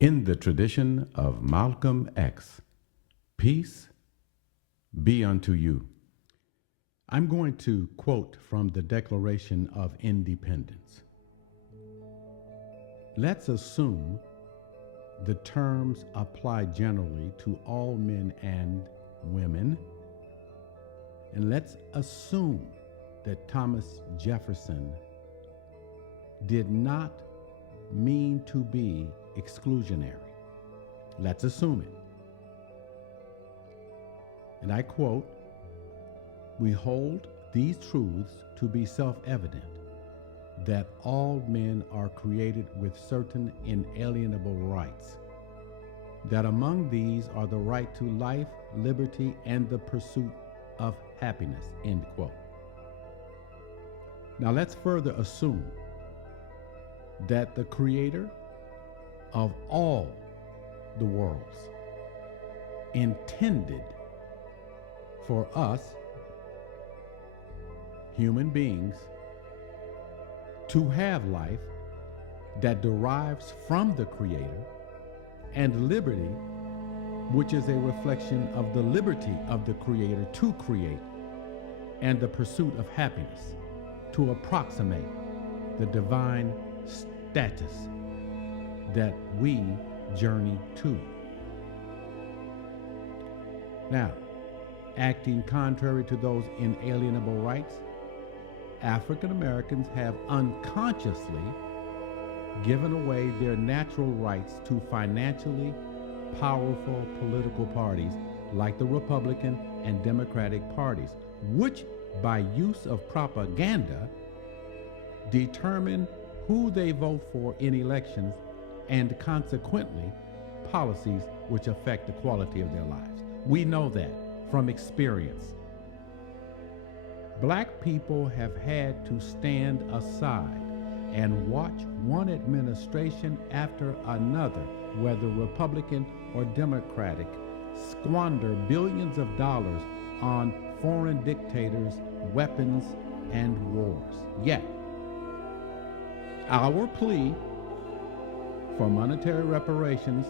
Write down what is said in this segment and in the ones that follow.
In the tradition of Malcolm X, peace be unto you. I'm going to quote from the Declaration of Independence. Let's assume the terms apply generally to all men and women, and let's assume that Thomas Jefferson did not mean to be exclusionary. Let's assume it. And I quote, "We hold these truths to be self-evident, that all men are created with certain inalienable rights, that among these are the right to life, liberty, and the pursuit of happiness," end quote. Now let's further assume that the creator of all the worlds intended for us, human beings, to have life that derives from the Creator, and liberty, which is a reflection of the liberty of the Creator to create, and the pursuit of happiness to approximate the divine status that we journey to. Now, acting contrary to those inalienable rights, African Americans have unconsciously given away their natural rights to financially powerful political parties like the Republican and Democratic parties, which by use of propaganda determine who they vote for in elections and consequently policies which affect the quality of their lives. We know that from experience. Black people have had to stand aside and watch one administration after another, whether Republican or Democratic, squander billions of dollars on foreign dictators, weapons, and wars. Yet, our plea for monetary reparations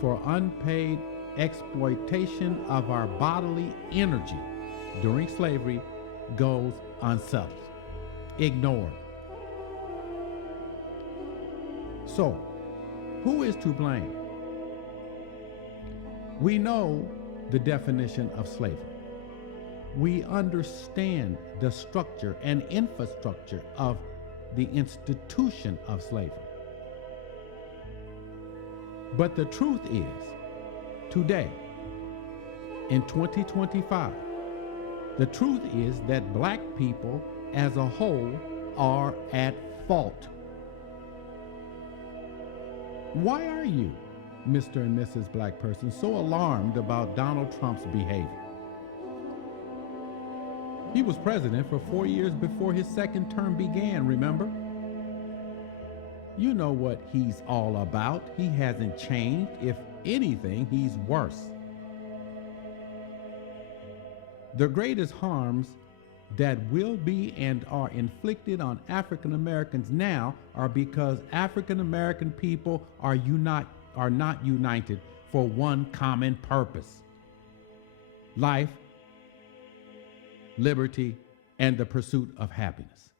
for unpaid exploitation of our bodily energy during slavery goes unsettled, ignored. So, who is to blame? We know the definition of slavery. We understand the structure and infrastructure of the institution of slavery. But the truth is, today, in 2025, the truth is that black people as a whole are at fault. Why are you, Mr. and Mrs. Black person, so alarmed about Donald Trump's behavior? He was president for 4 years before his second term began, remember? You know what he's all about. He hasn't changed. If anything, he's worse. The greatest harms that will be and are inflicted on African Americans now are because African American people are not united for one common purpose: life, liberty, and the pursuit of happiness.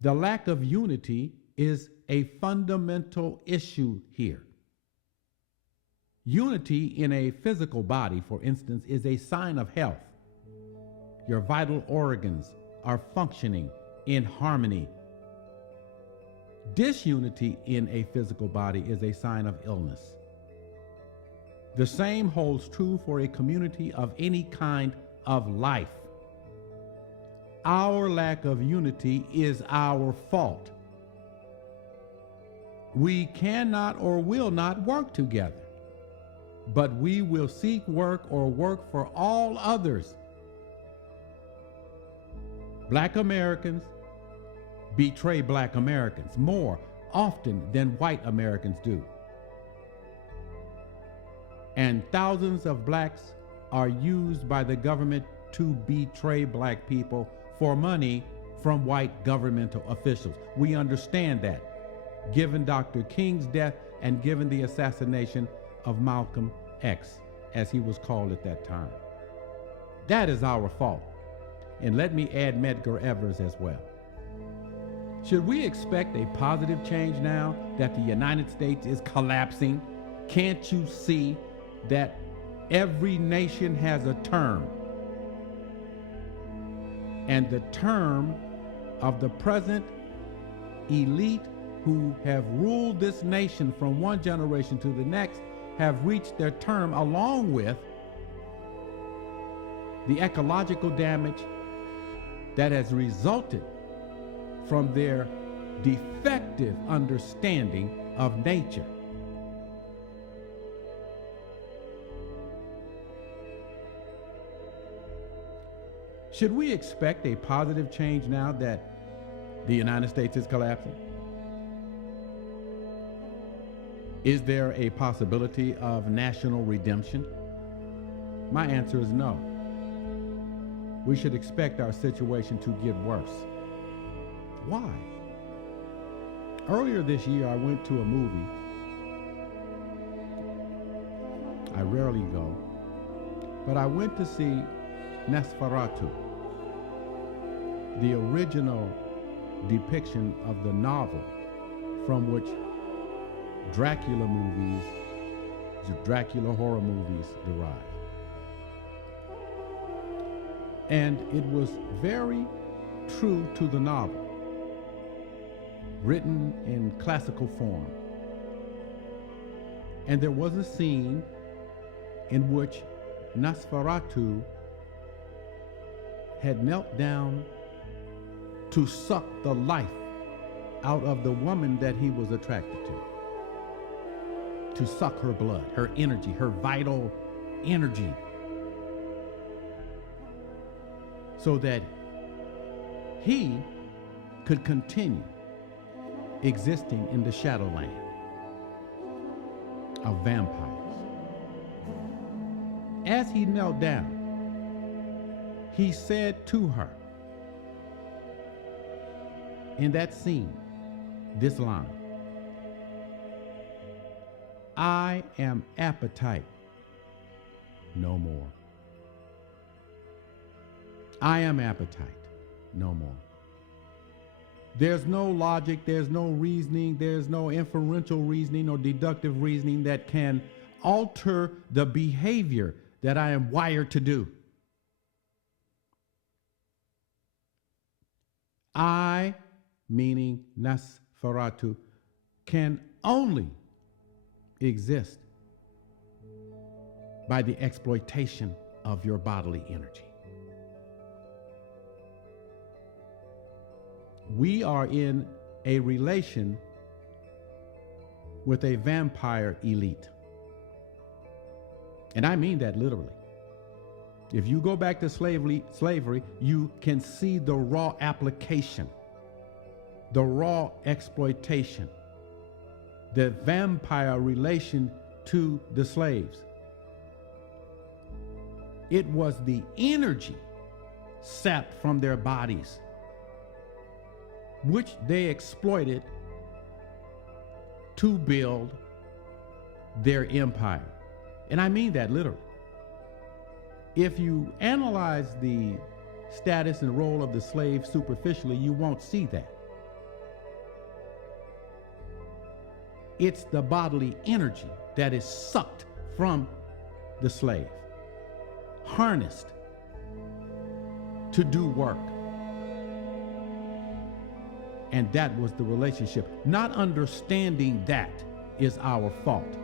The lack of unity is a fundamental issue here. Unity in a physical body, for instance, is a sign of health. Your vital organs are functioning in harmony. Disunity in a physical body is a sign of illness. The same holds true for a community of any kind of life. Our lack of unity is our fault. We cannot or will not work together, but we will seek work or work for all others. Black Americans betray Black Americans more often than white Americans do. And thousands of blacks are used by the government to betray black people for money from white governmental officials. We understand that. given Dr. King's death and given the assassination of Malcolm X, as he was called at that time. That is our fault. And let me add Medgar Evers as well. Should we expect a positive change now that the United States is collapsing? Can't you see that every nation has a term? And the term of the present elite who have ruled this nation from one generation to the next have reached their term, along with the ecological damage that has resulted from their defective understanding of nature. Should we expect a positive change now that the United States is collapsing? Is there a possibility of national redemption? My answer is no. We should expect our situation to get worse. Why? Earlier this year, I went to a movie. I rarely go, but I went to see Nosferatu, the original depiction of the novel from which Dracula horror movies derive. And it was very true to the novel, written in classical form. And there was a scene in which Nosferatu had knelt down to suck the life out of the woman that he was attracted to suck her blood, her energy, her vital energy, so that he could continue existing in the Shadowland of vampires. As he knelt down, he said to her in that scene this line: "I am appetite no more. I am appetite no more." There's no logic, there's no reasoning, there's no inferential reasoning or deductive reasoning that can alter the behavior that I am wired to do. I, meaning Nosferatu, can only exist by the exploitation of your bodily energy. We are in a relation with a vampire elite. And I mean that literally. If you go back to slavery, you can see the raw application, the raw exploitation, the vampire relation to the slaves. It was the energy sapped from their bodies, which they exploited to build their empire. And I mean that literally. If you analyze the status and role of the slave superficially, you won't see that. It's the bodily energy that is sucked from the slave, harnessed to do work. And that was the relationship. Not understanding that is our fault.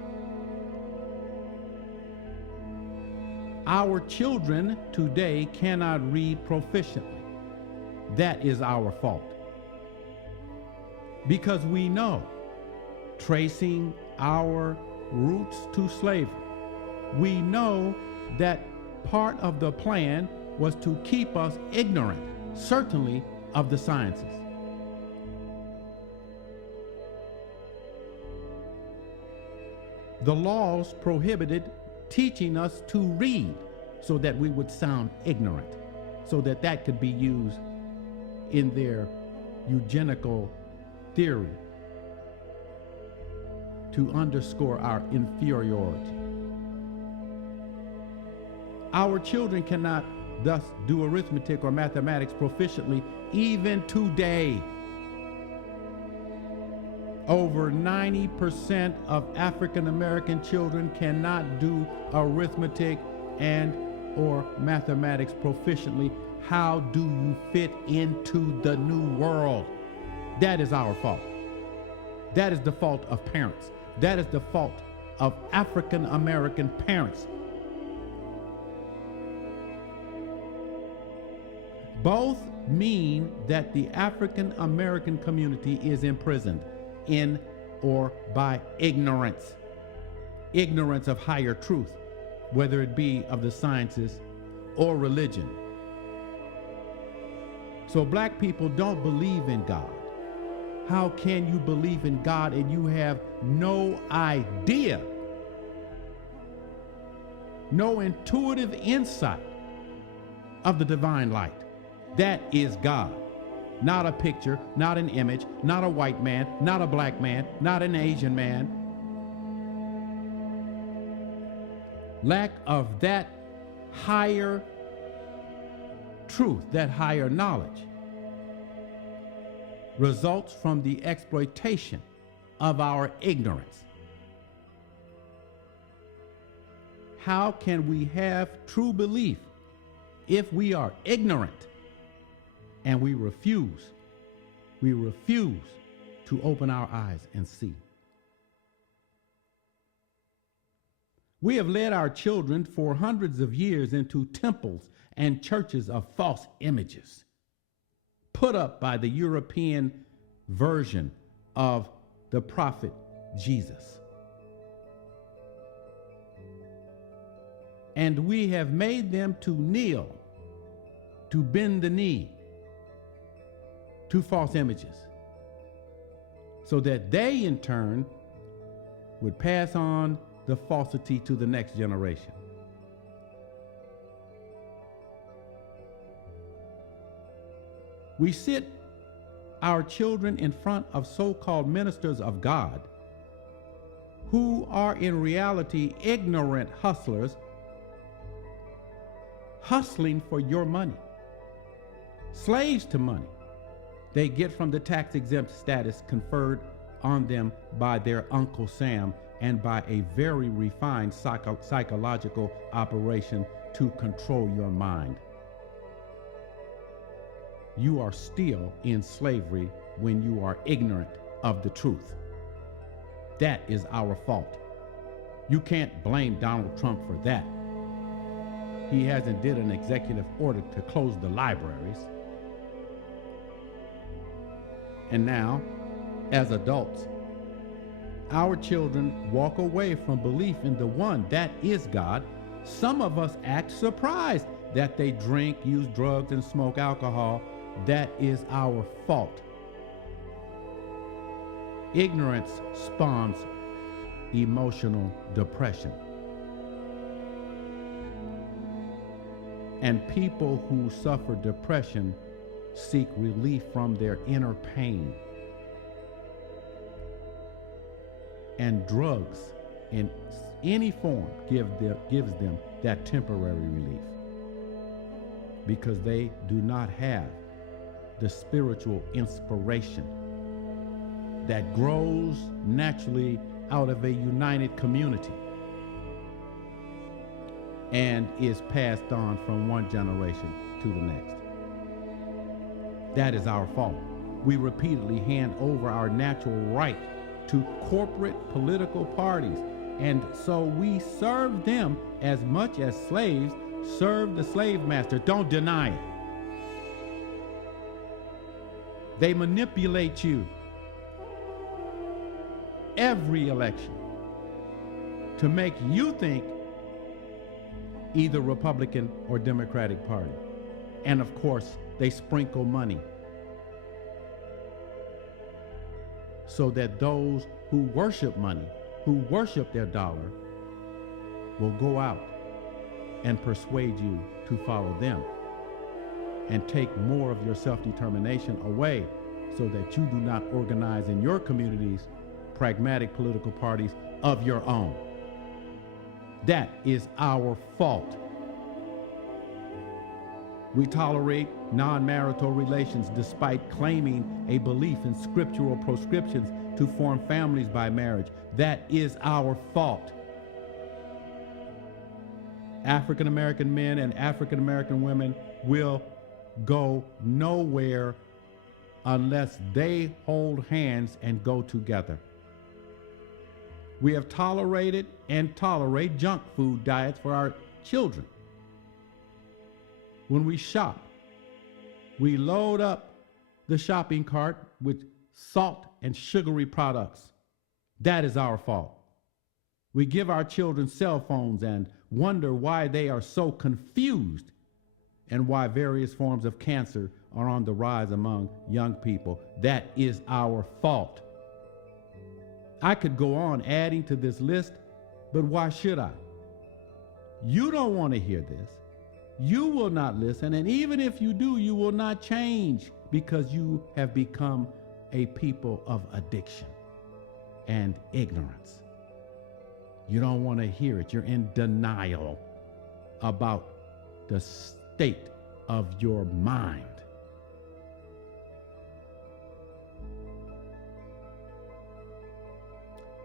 Our children today cannot read proficiently. That is our fault. Because we know, tracing our roots to slavery, we know that part of the plan was to keep us ignorant, certainly of the sciences. The laws prohibited teaching us to read so that we would sound ignorant, so that that could be used in their eugenical theory to underscore our inferiority. Our children cannot thus do arithmetic or mathematics proficiently even today. Over 90% of African American children cannot do arithmetic and or mathematics proficiently. How do you fit into the new world? That is our fault. That is the fault of parents. That is the fault of African American parents. Both mean that the African American community is imprisoned in or by ignorance. Ignorance of higher truth, whether it be of the sciences or religion. So black people don't believe in God. How can you believe in God and you have no idea, no intuitive insight of the divine light? That is God. Not a picture, not an image, not a white man, not a black man, not an Asian man. Lack of that higher truth, that higher knowledge, results from the exploitation of our ignorance. How can we have true belief if we are ignorant? And we refuse to open our eyes and see. We have led our children for hundreds of years into temples and churches of false images, put up by the European version of the prophet Jesus. And we have made them to kneel, to bend the knee to false images, so that they in turn would pass on the falsity to the next generation. We sit our children in front of so-called ministers of God who are in reality ignorant hustlers, hustling for your money, slaves to money they get from the tax-exempt status conferred on them by their Uncle Sam and by a very refined psychological operation to control your mind. You are still in slavery when you are ignorant of the truth. That is our fault. You can't blame Donald Trump for that. He hasn't did an executive order to close the libraries. And now, as adults, our children walk away from belief in the one that is God. Some of us act surprised that they drink, use drugs, and smoke alcohol. That is our fault. Ignorance spawns emotional depression. And people who suffer depression seek relief from their inner pain. And drugs in any form gives them that temporary relief, because they do not have the spiritual inspiration that grows naturally out of a united community and is passed on from one generation to the next. That is our fault. We repeatedly hand over our natural right to corporate political parties, and so we serve them as much as slaves serve the slave master. Don't deny it. They manipulate you every election to make you think either Republican or Democratic Party. And of course, they sprinkle money so that those who worship money, who worship their dollar, will go out and persuade you to follow them and take more of your self-determination away, so that you do not organize in your communities pragmatic political parties of your own. That is our fault. We tolerate non-marital relations despite claiming a belief in scriptural proscriptions to form families by marriage. That is our fault. African American men and African American women will go nowhere unless they hold hands and go together. We have tolerated and tolerate junk food diets for our children. When we shop, we load up the shopping cart with salt and sugary products. That is our fault. We give our children cell phones and wonder why they are so confused and why various forms of cancer are on the rise among young people. That is our fault. I could go on adding to this list, but why should I? You don't want to hear this. You will not listen, and even if you do, you will not change because you have become a people of addiction and ignorance. You don't want to hear it. You're in denial about the state of your mind.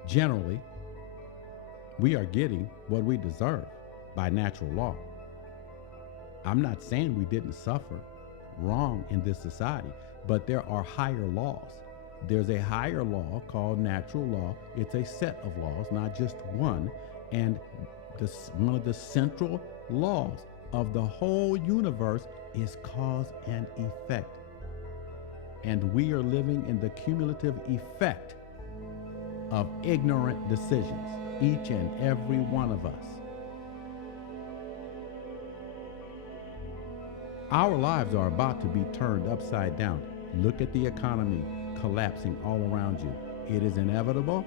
Generally, we are getting what we deserve by natural law. I'm not saying we didn't suffer wrong in this society, but there are higher laws. There's a higher law called natural law. It's a set of laws, not just one. And one of the central laws of the whole universe is cause and effect. And we are living in the cumulative effect of ignorant decisions, each and every one of us. Our lives are about to be turned upside down. Look at the economy collapsing all around you. It is inevitable.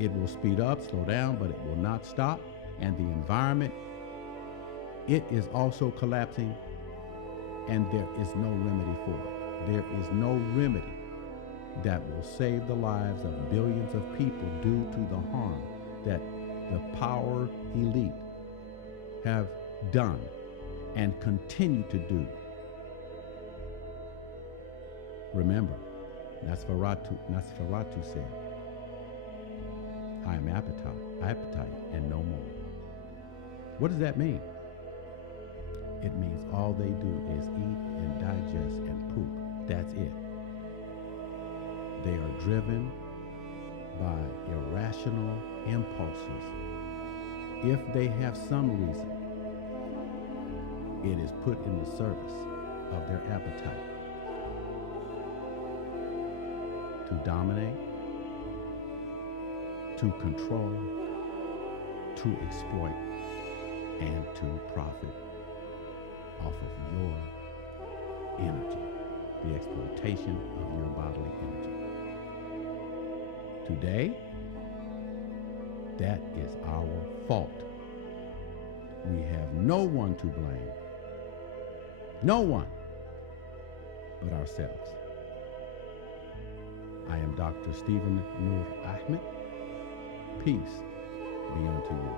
It will speed up, slow down, but it will not stop. And the environment, it is also collapsing, and there is no remedy for it. There is no remedy that will save the lives of billions of people due to the harm that the power elite have done and continue to do. Remember, Nosferatu said, I am appetite and no more. What does that mean? It means all they do is eat and digest and poop. That's it. They are driven by irrational impulses. If they have some reason, it is put in the service of their appetite to dominate, to control, to exploit, and to profit off of your energy, the exploitation of your bodily energy. Today, that is our fault. We have no one to blame. No one but ourselves. I am Dr. Stephen Nur Ahmed. Peace be unto you.